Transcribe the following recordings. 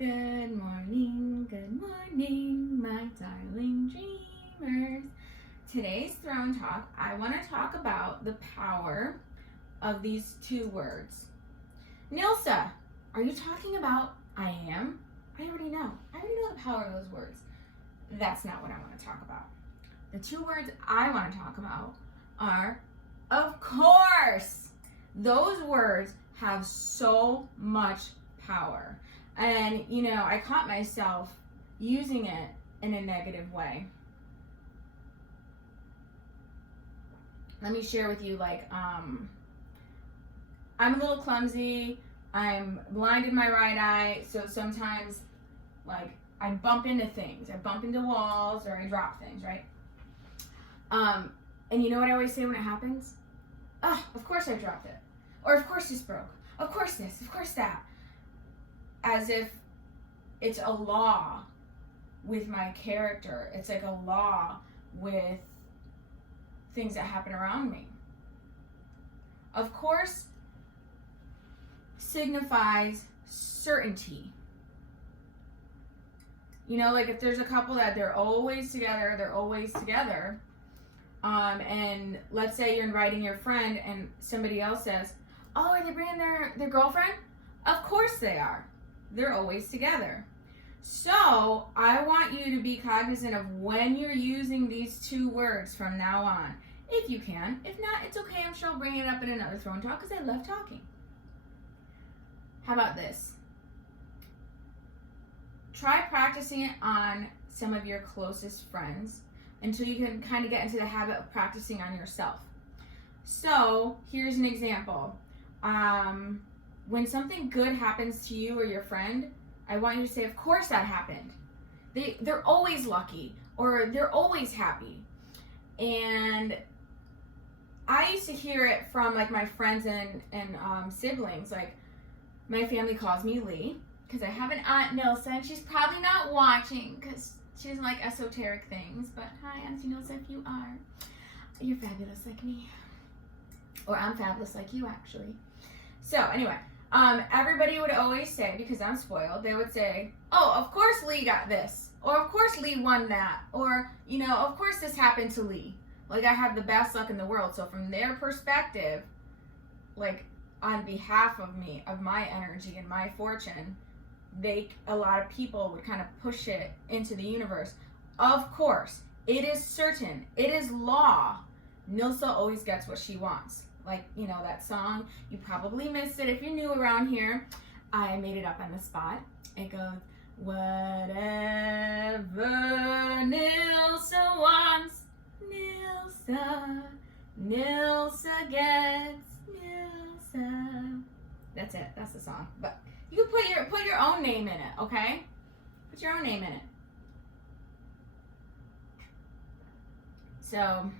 Good morning, my darling dreamers. Today's Throne Talk, I want to talk about the power of these two words. Nilsa, are you talking about I am? I already know the power of those words. That's not what I want to talk about. The two words I want to talk about are, of course. Those words have so much power. And, I caught myself using it in a negative way. Let me share with you, I'm a little clumsy. I'm blind in my right eye. So sometimes, I bump into things. I bump into walls or I drop things, right? And you know what I always say when it happens? Oh, of course I dropped it. Or of course this broke. Of course this, of course that. As if it's a law with my character. It's like a law with things that happen around me. Of course signifies certainty. If there's a couple that they're always together, and let's say you're inviting your friend and somebody else says, oh, are they bringing their girlfriend? Of course they are. They're always together. So I want you to be cognizant of when you're using these two words from now on. If you can. If not, it's okay. I'm sure I'll bring it up in another Throne Talk because I love talking. How about this? Try practicing it on some of your closest friends until you can kind of get into the habit of practicing on yourself. So here's an example. When something good happens to you or your friend, I want you to say, of course that happened. They're always lucky or they're always happy. And I used to hear it from my friends and siblings. My family calls me Lee because I have an aunt Nilsa and she's probably not watching because she doesn't like esoteric things. But hi, Auntie Nilsa, if you are. You're fabulous like me. Or I'm fabulous like you, actually. So anyway, everybody would always say, because I'm spoiled, they would say, oh, of course Lee got this. Or of course Lee won that. Or, of course this happened to Lee. I have the best luck in the world. So from their perspective, on behalf of me, of my energy and my fortune, a lot of people would kind of push it into the universe. Of course, it is certain. It is law. Nilsa always gets what she wants. That song, you probably missed it if you're new around here. I made it up on the spot. It goes, whatever Nilsa wants, Nilsa gets, Nilsa. That's it. That's the song. But you can put your own name in it, okay? Put your own name in it. So,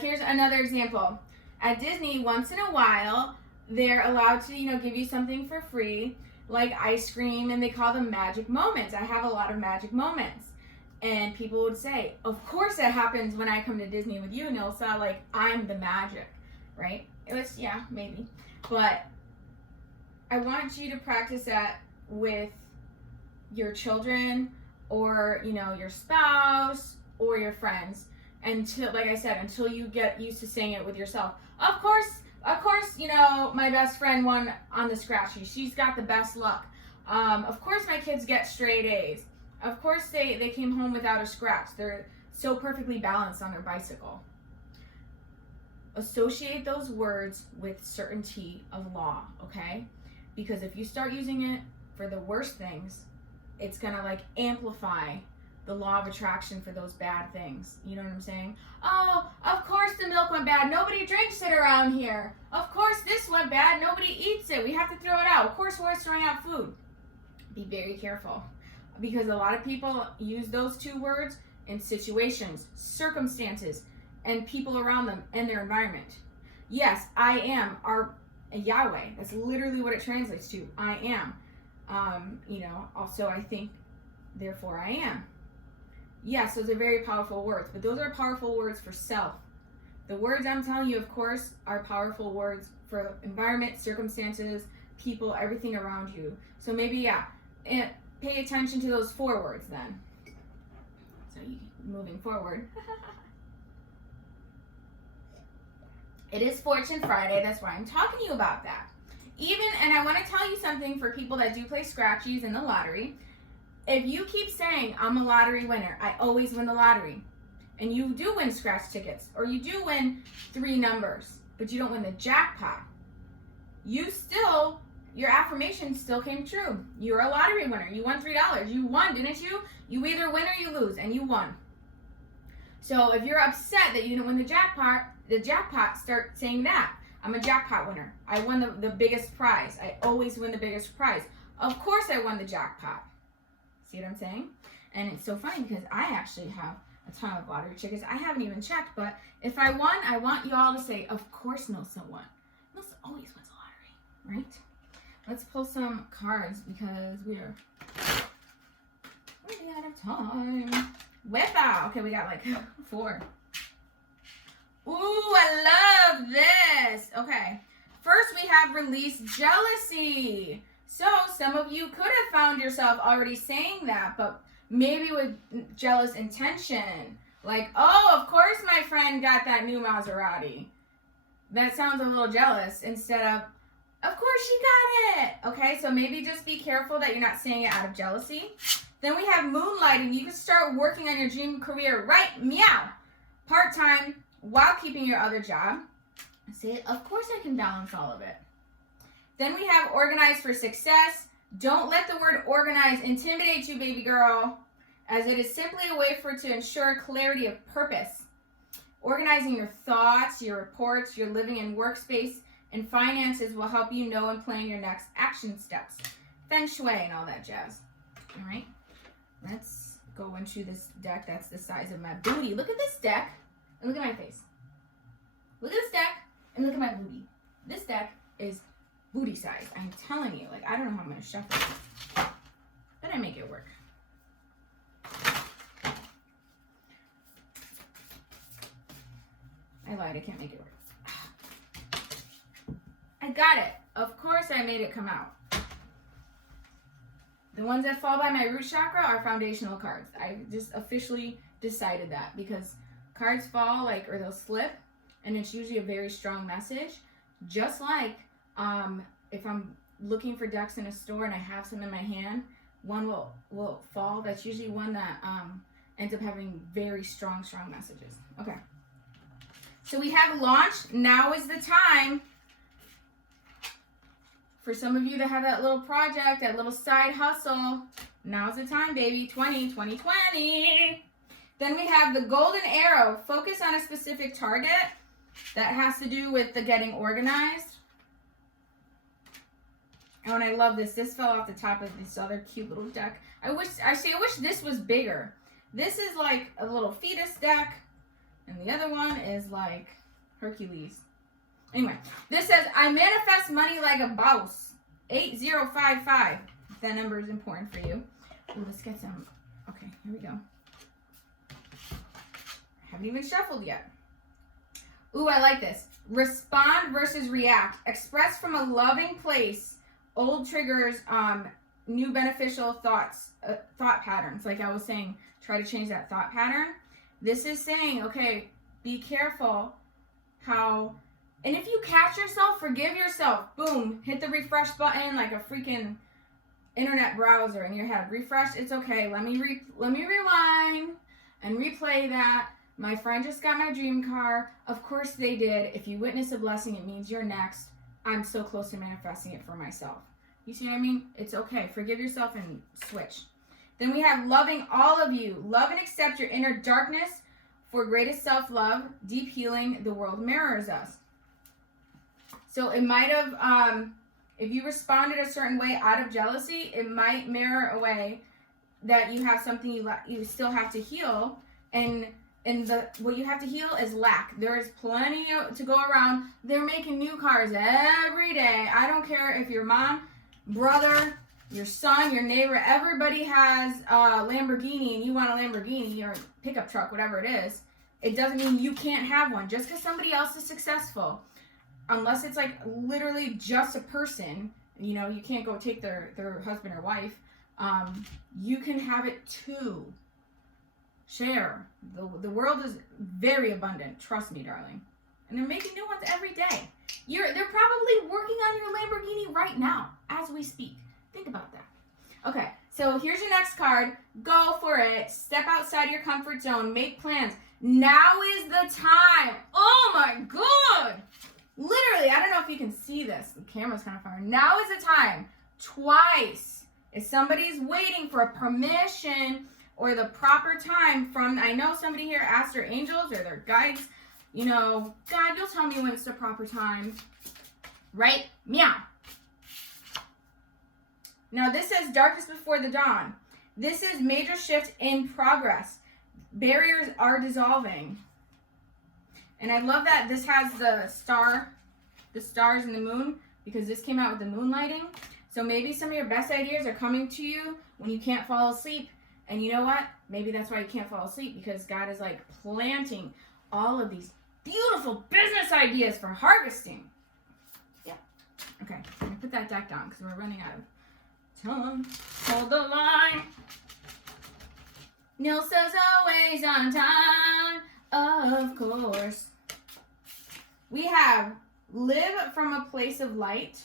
here's another example. At Disney, once in a while, they're allowed to, give you something for free, like ice cream, and they call them magic moments. I have a lot of magic moments. And people would say, of course that happens when I come to Disney with you, Nilsa, I'm the magic, right? It was, yeah, maybe. But I want you to practice that with your children or, your spouse or your friends. Until, like I said, until you get used to saying it with yourself. Of course, my best friend won on the scratchy. She's got the best luck. Of course my kids get straight A's. Of course they came home without a scratch. They're so perfectly balanced on their bicycle. Associate those words with certainty of law, okay? Because if you start using it for the worst things, it's gonna amplify the law of attraction for those bad things. You know what I'm saying? Oh, of course the milk went bad. Nobody drinks it around here. Of course this went bad. Nobody eats it. We have to throw it out. Of course we're always throwing out food. Be very careful. Because a lot of people use those two words in situations, circumstances, and people around them and their environment. Yes, I am our Yahweh. That's literally what it translates to. I am. Also I think, therefore I am. Yes, those are very powerful words, but those are powerful words for self. The words I'm telling you, of course, are powerful words for environment, circumstances, people, everything around you. So maybe, yeah, pay attention to those forwards then. So you moving forward. It is Fortune Friday. That's why I'm talking to you about that. And I want to tell you something for people that do play scratchies in the lottery. If you keep saying, I'm a lottery winner, I always win the lottery, and you do win scratch tickets, or you do win 3 numbers, but you don't win the jackpot, your affirmation still came true. You're a lottery winner. You won $3. You won, didn't you? You either win or you lose, and you won. So if you're upset that you didn't win the jackpot, start saying that. I'm a jackpot winner. I won the biggest prize. I always win the biggest prize. Of course I won the jackpot. See what I'm saying? And it's so funny because I actually have a ton of lottery tickets. I haven't even checked, but if I won, I want you all to say, of course Nilsa won. Nilsa always wins the lottery, right? Let's pull some cards because we're running out of time. 𝒂𝒑. Okay, we got like 4. Ooh, I love this. Okay, first we have release jealousy. So some of you could have found yourself already saying that, but maybe with jealous intention. Like, oh, of course my friend got that new Maserati. That sounds a little jealous instead of course she got it. Okay, so maybe just be careful that you're not saying it out of jealousy. Then we have moonlighting. You can start working on your dream career right meow, part-time, while keeping your other job. Say, of course I can balance all of it. Then we have organize for success. Don't let the word organize intimidate you, baby girl, as it is simply a way to ensure clarity of purpose. Organizing your thoughts, your reports, your living and workspace, and finances will help you know and plan your next action steps. Feng Shui and all that jazz. All right, let's go into this deck that's the size of my booty. Look at this deck and look at my face. Look at this deck and look at my booty. This deck is booty size. I'm telling you, like, I don't know how I'm going to shuffle it, but I make it work. I lied, I can't make it work. I got it. Of course I made it come out. The ones that fall by my root chakra are foundational cards. I just officially decided that because cards fall, like, or they'll slip, and it's usually a very strong message. Just like if I'm looking for decks in a store and I have some in my hand, one will fall. That's usually one that ends up having very strong messages. Okay. So we have launch. Now is the time. For some of you that have that little project, that little side hustle, now's the time, baby. 2020. Then we have the golden arrow. Focus on a specific target. That has to do with the getting organized. Oh, and I love this. This fell off the top of this other cute little deck. I wish this was bigger. This is like a little fetus deck, and the other one is like Hercules. Anyway, this says, I manifest money like a boss. 8055. That number is important for you. Ooh, let's get some. Okay, here we go. I haven't even shuffled yet. Ooh, I like this. Respond versus react. Express from a loving place. Old triggers, new beneficial thought patterns. Like I was saying, try to change that thought pattern. This is saying, okay, be careful how, and if you catch yourself, forgive yourself. Boom, hit the refresh button like a freaking internet browser in your head. Refresh, it's okay. Let me rewind and replay that. My friend just got my dream car. Of course they did. If you witness a blessing, it means you're next. I'm so close to manifesting it for myself. You see what I mean? It's okay. Forgive yourself and switch. Then we have loving all of you. Love and accept your inner darkness for greatest self-love. Deep healing. The world mirrors us. So it might have, if you responded a certain way out of jealousy, it might mirror a way that you have something you still have to heal. And what you have to heal is lack. There is plenty to go around. They're making new cars every day. I don't care if your mom, brother, your son, your neighbor, everybody has a Lamborghini and you want a Lamborghini or a pickup truck, whatever it is. It doesn't mean you can't have one just because somebody else is successful. Unless it's like literally just a person, you know, you can't go take their husband or wife. You can have it too. Share. The world is very abundant. Trust me, darling. And they're making new ones every day. They're probably working on your Lamborghini right now as we speak. Think about that. Okay, so here's your next card. Go for it. Step outside your comfort zone. Make plans. Now is the time. Oh my God. Literally, I don't know if you can see this. The camera's kind of far. Now is the time. Twice. If somebody's waiting for a permission or the proper time from, I know somebody here asked their angels or their guides, you know, God, you'll tell me when it's the proper time. Right? Meow. Now this says darkest before the dawn. This is major shift in progress. Barriers are dissolving. And I love that this has the stars and the moon, because this came out with the moonlighting. So maybe some of your best ideas are coming to you when you can't fall asleep. And you know what? Maybe that's why you can't fall asleep, because God is like planting all of these beautiful business ideas for harvesting. Yeah. Okay, I'm gonna put that deck down because we're running out of time. Hold the line. Nilsa's always on time, of course. We have live from a place of light.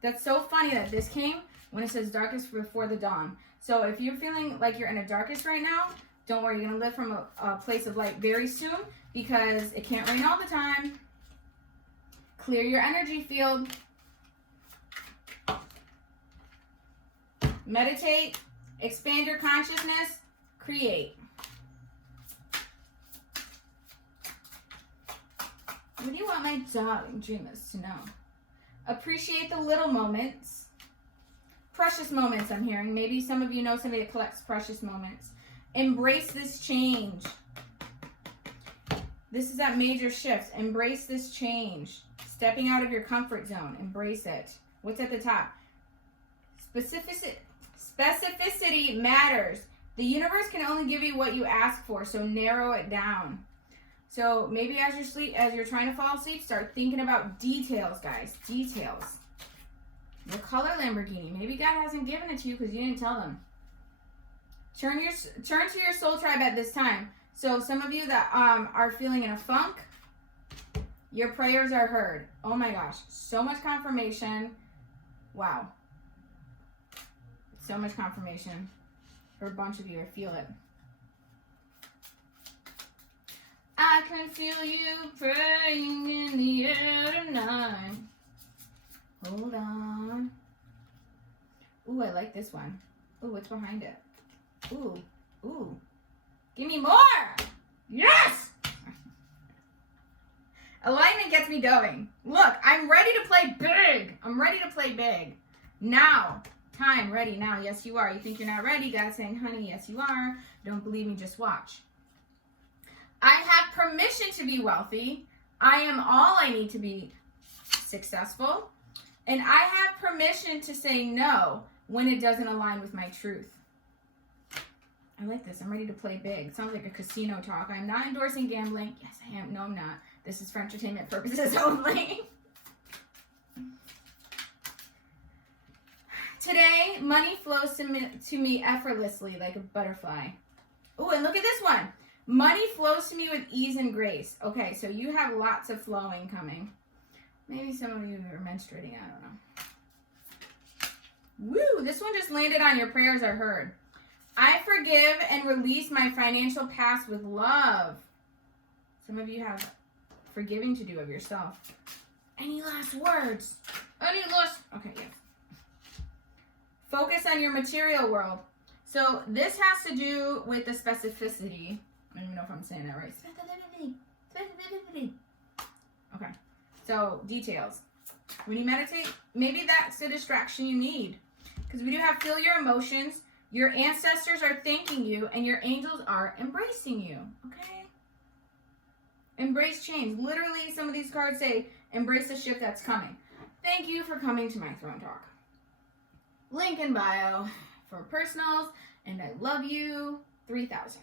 That's so funny that this came when it says darkest before the dawn. So if you're feeling like you're in a darkest right now, don't worry, you're going to live from a place of light very soon, because it can't rain all the time. Clear your energy field. Meditate. Expand your consciousness. Create. What do you want my darling dreamers to know? Appreciate the little moments. Precious moments, I'm hearing. Maybe some of you know somebody that collects precious moments. Embrace this change. This is that major shift. Embrace this change. Stepping out of your comfort zone. Embrace it. What's at the top? Specificity matters. The universe can only give you what you ask for, so narrow it down. So maybe as you're trying to fall asleep, start thinking about details, guys. Details. What color Lamborghini? Maybe God hasn't given it to you because you didn't tell them. Turn to your soul tribe at this time. So some of you that are feeling in a funk, your prayers are heard. Oh my gosh, so much confirmation. Wow. So much confirmation for a bunch of you. I feel it. I can feel you praying in the air tonight. Hold on. Ooh, I like this one. Ooh, what's behind it? Ooh, ooh. Give me more! Yes! Alignment gets me going. Look, I'm ready to play big. I'm ready to play big. Now. Time. Ready. Now. Yes, you are. You think you're not ready? God's saying, honey, yes, you are. Don't believe me? Just watch. I have permission to be wealthy. I am all I need to be successful. And I have permission to say no when it doesn't align with my truth. I like this. I'm ready to play big. It sounds like a casino talk. I'm not endorsing gambling. Yes, I am. No, I'm not. This is for entertainment purposes only. Today, money flows to me effortlessly like a butterfly. Oh, and look at this one. Money flows to me with ease and grace. Okay, so you have lots of flowing coming. Maybe some of you are menstruating. I don't know. Woo, this one just landed on your prayers are heard. I forgive and release my financial past with love. Some of you have forgiving to do of yourself. Any last words? Any last? Okay, yeah. Focus on your material world. So this has to do with the specificity. I don't even know if I'm saying that right. Specificity. Okay. So details. When you meditate, maybe that's the distraction you need. Because we do have feel your emotions. Your ancestors are thanking you, and your angels are embracing you. Okay? Embrace change. Literally, some of these cards say, embrace the shift that's coming. Thank you for coming to my Throne Talk. Link in bio for personals, and I love you 3000.